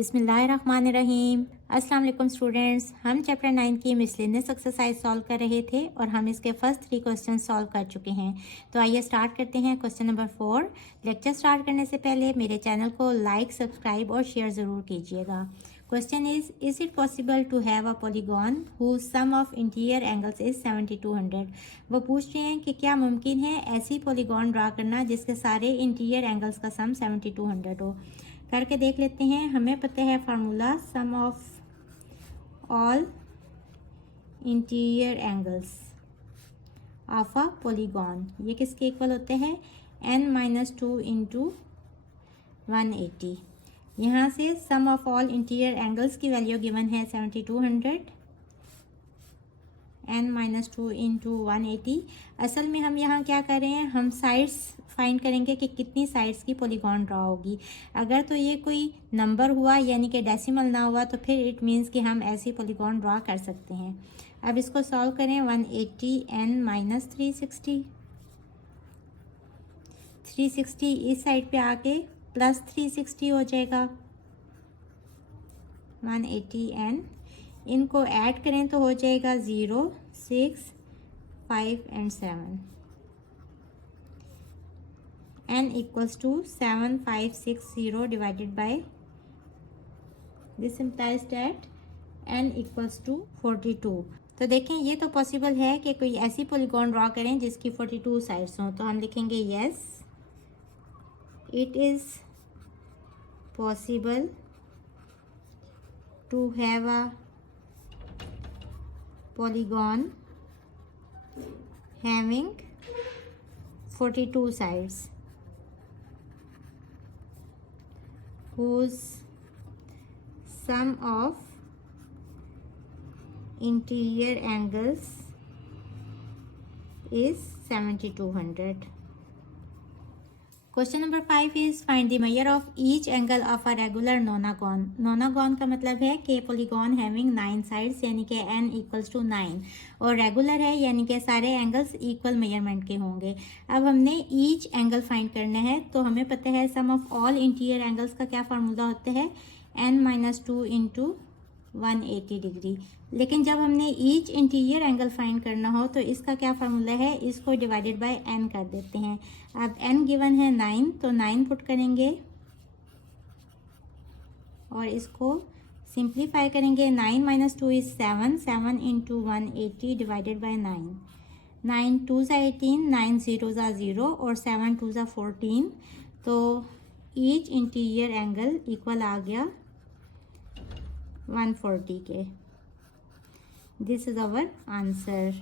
बिस्मिल्लाहिर्रहमानिर्रहीम। अस्सलाम वालेकुम स्टूडेंट्स, हम चैप्टर 9 की मिसलेनियस एक्सरसाइज सॉल्व कर रहे थे और हम इसके फर्स्ट 3 क्वेश्चन सॉल्व कर चुके हैं। तो आइए स्टार्ट करते हैं क्वेश्चन नंबर 4। लेक्चर स्टार्ट करने से पहले मेरे चैनल को लाइक, सब्सक्राइब और शेयर ज़रूर कीजिएगा। Question is it possible to have a polygon whose sum of interior angles is 7200। वो पूछ रहे हैं कि क्या मुमकिन है ऐसी पॉलीगॉन ड्रा करना जिसके सारे इंटीरियर एंगल्स का सम 7200 हो। करके देख लेते हैं। हमें पता है formula sum of all interior angles of a polygon, ये किसके इक्वल होते हैं n-2 इंटू 180। यहाँ से सम ऑफ ऑल इंटीरियर एंगल्स की वैल्यू गिवन है 7200, n-2 इंटू 180। असल में हम यहाँ क्या कर रहे हैं, हम साइड्स फाइंड करेंगे कि कितनी साइड्स की पॉलीगॉन ड्रा होगी। अगर तो ये कोई नंबर हुआ यानी कि डेसिमल ना हुआ तो फिर इट मीन्स कि हम ऐसी पॉलीगॉन ड्रा कर सकते हैं। अब इसको सॉल्व करें। 180 n-360, 360 इस साइड पे आके प्लस 360 हो जाएगा। 180 n, इनको ऐड करें तो हो जाएगा 0, 6, 5 and 7। n equals to 7560 divided by, this implies that n equals to 42। तो देखें ये तो पॉसिबल है कि कोई ऐसी पॉलीगॉन ड्रा करें जिसकी 42 साइड्स हों। तो हम लिखेंगे yes it is possible to have a polygon having 42 sides whose sum of interior angles is 7200। Question number 5 is find the measure of each angle of a regular nonagon. Nonagon का मतलब है कि polygon having 9 sides यानी कि n equals to 9 और regular है यानी कि सारे एंगल्स इक्वल मेजरमेंट के होंगे। अब हमने ईच एंगल फाइंड करना है तो हमें पता है सम ऑफ ऑल इंटीरियर एंगल्स का क्या फार्मूला होता है n-2 इंटू 180 डिग्री। लेकिन जब हमने ईच इंटीरियर एंगल फाइंड करना हो तो इसका क्या फार्मूला है, इसको डिवाइडेड बाय n कर देते हैं। अब n गिवन है 9 तो 9 पुट करेंगे और इसको सिंप्लीफाई करेंगे। 9 - 2 इज 7, 7 इंटू 180 डिवाइडेड बाय 9। 9 2 ज़ा 18, 9 0 ज़ा 0 और 7 2 ज़ा 14। तो ईच इंटीरियर एंगल इक्वल आ गया 140 के। This is our answer.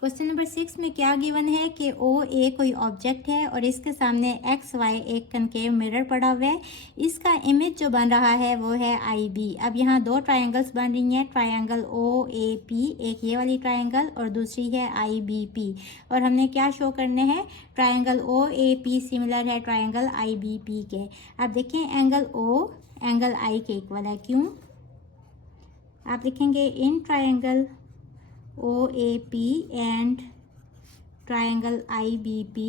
Question number 6 में क्या गिवन है कि OA कोई ऑब्जेक्ट है और इसके सामने XY एक कनकेव मिरर पड़ा हुआ है। इसका इमेज जो बन रहा है वो है IB। अब यहाँ दो ट्रायंगल्स बन रही हैं, ट्रायंगल OAP, एक ये वाली ट्रायंगल और दूसरी है IBP। और हमने क्या शो करने हैं, ट्रायंगल OAP सिमिलर है ट्रायंगल IBP के। अब देखें एंगल O एंगल I के इक्वल है। क्यों? आप लिखेंगे in triangle OAP and triangle IBP,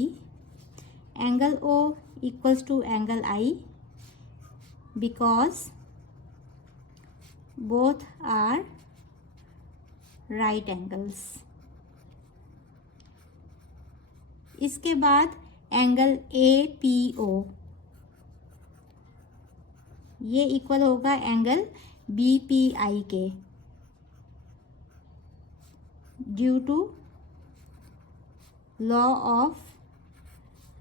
angle O equals to angle I because both are right angles। इसके बाद एंगल APO ये इक्वल होगा एंगल BPI के due to law of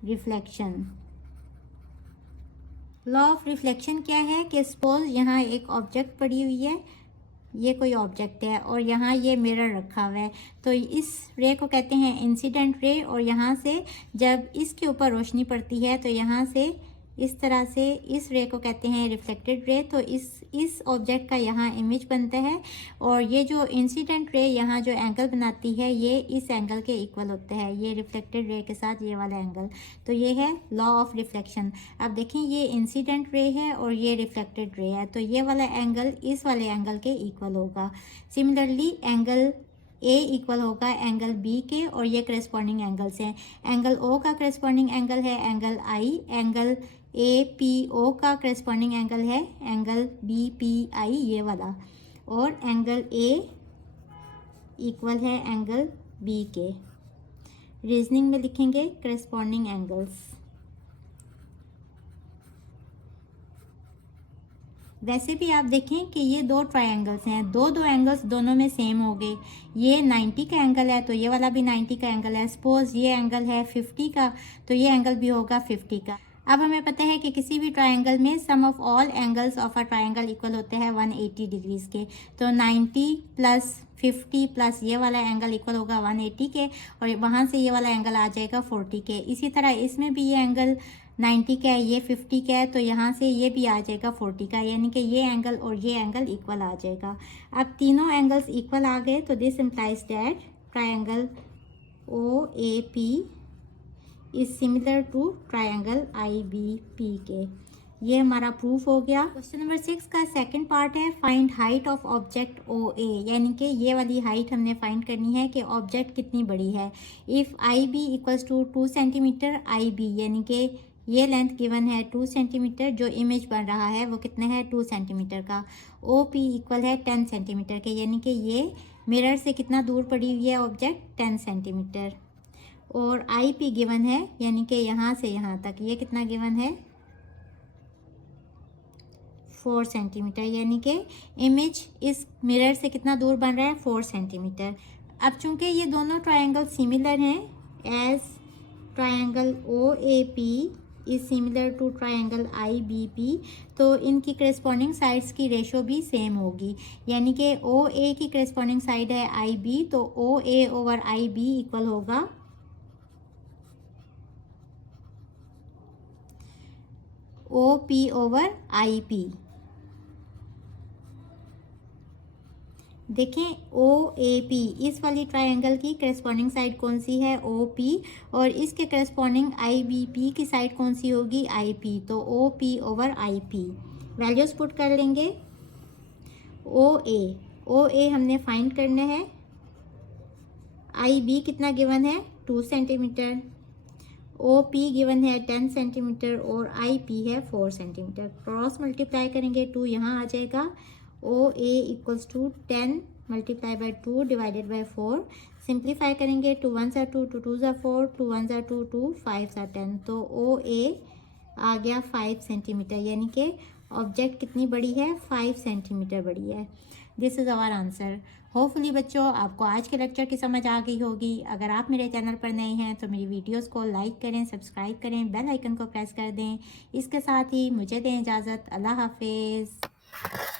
reflection. Law of reflection क्या है कि सपोज यहाँ एक ऑब्जेक्ट पड़ी हुई है, ये कोई ऑब्जेक्ट है और यहाँ ये मिरर रखा हुआ है, तो इस रे को कहते हैं इंसिडेंट रे। और यहाँ से जब इसके ऊपर रोशनी पड़ती है तो यहाँ से इस तरह से इस रे को कहते हैं रिफ्लेक्टेड रे। तो इस ऑब्जेक्ट का यहाँ इमेज बनता है और ये जो इंसिडेंट रे यहाँ जो एंगल बनाती है ये इस एंगल के इक्वल होता है, ये रिफ्लेक्टेड रे के साथ ये वाला एंगल। तो ये है लॉ ऑफ रिफ्लेक्शन। अब देखें ये इंसिडेंट रे है और ये रिफ्लेक्टेड रे है, तो ये वाला एंगल इस वाले एंगल के इक्वल होगा। सिमिलरली एंगल ए इक्वल होगा एंगल बी के और ये करेस्पॉन्डिंग एंगल्स हैं। एंगल ओ का करेस्पॉन्डिंग एंगल है एंगल आई, एंगल APO का करस्पॉन्डिंग एंगल है एंगल BPI ये वाला, और एंगल A इक्वल है एंगल B के। रीजनिंग में लिखेंगे करस्पॉन्डिंग एंगल्स। वैसे भी आप देखें कि ये दो ट्रायंगल्स हैं, दो एंगल्स दोनों में सेम हो गए। ये 90 का एंगल है तो ये वाला भी 90 का एंगल है। सपोज ये एंगल है 50 का तो ये एंगल भी होगा 50 का। अब हमें पता है कि किसी भी ट्रायंगल में sum of all angles of a triangle equal होते हैं 180 डिग्रीज के। तो 90 प्लस 50 प्लस ये वाला एंगल इक्वल होगा 180 के, और वहाँ से ये वाला एंगल आ जाएगा 40 के। इसी तरह इसमें भी ये एंगल 90 का है, ये 50 का है, तो यहाँ से ये भी आ जाएगा 40 का, यानी कि ये एंगल और ये एंगल इक्वल आ जाएगा। अब तीनों एंगल्स इक्वल आ गए तो this implies that triangle OAP is similar to triangle IBP के। ये हमारा प्रूफ हो गया। क्वेश्चन नंबर 6 का सेकंड पार्ट है find height of object OA, यानी कि ये वाली हाइट हमने फाइंड करनी है कि ऑब्जेक्ट कितनी बड़ी है। If IB equals to 2 centimetre, IB यानी कि ये लेंथ गिवन है 2 सेंटीमीटर, जो इमेज बन रहा है वो कितना है 2 सेंटीमीटर का। OP इक्वल है 10 सेंटीमीटर के, यानी कि ये मिरर से कितना दूर पड़ी हुई है ऑब्जेक्ट 10 सेंटीमीटर। और IP गिवन है, यानी कि यहाँ से यहाँ तक ये कितना गिवन है 4 सेंटीमीटर, यानी कि इमेज इस मिरर से कितना दूर बन रहा है 4 सेंटीमीटर। अब चूंकि ये दोनों ट्रायंगल सिमिलर हैं, as triangle OAP is similar to triangle IBP, तो इनकी करस्पॉन्डिंग साइड्स की रेशो भी सेम होगी। यानी कि OA की करस्पॉन्डिंग साइड है IB, तो OA ओवर IB इक्वल होगा OP ओवर IP। देखें OAP इस वाली ट्रायंगल की करस्पॉन्डिंग साइड कौन सी है OP, और इसके करस्पॉन्डिंग IBP की साइड कौन सी होगी IP, तो OP over IP। Values put कर लेंगे। OA हमने फाइंड करना है। IB कितना गिवन है 2 सेंटीमीटर, OP गिवन है 10 सेंटीमीटर और IP है 4 सेंटीमीटर। क्रॉस मल्टीप्लाई करेंगे 2 यहाँ आ जाएगा। OA equals to 10 multiply by 2 divided by 4। Simplify करेंगे 2 1 ज़ा 2, 2 2 ज़ा 4, 2 1 ज़ा 2, 2 5 ज़ा 10, तो OA आ गया 5 सेंटीमीटर, यानी कि ऑब्जेक्ट कितनी बड़ी है 5 सेंटीमीटर बड़ी है। This is our answer. Hopefully बच्चों आपको आज के लेक्चर की समझ आ गई होगी। अगर आप मेरे चैनल पर नए हैं तो मेरी वीडियोस को लाइक करें, सब्सक्राइब करें, बेल आइकन को प्रेस कर दें। इसके साथ ही मुझे दें इजाज़त। अल्लाह हाफिज़।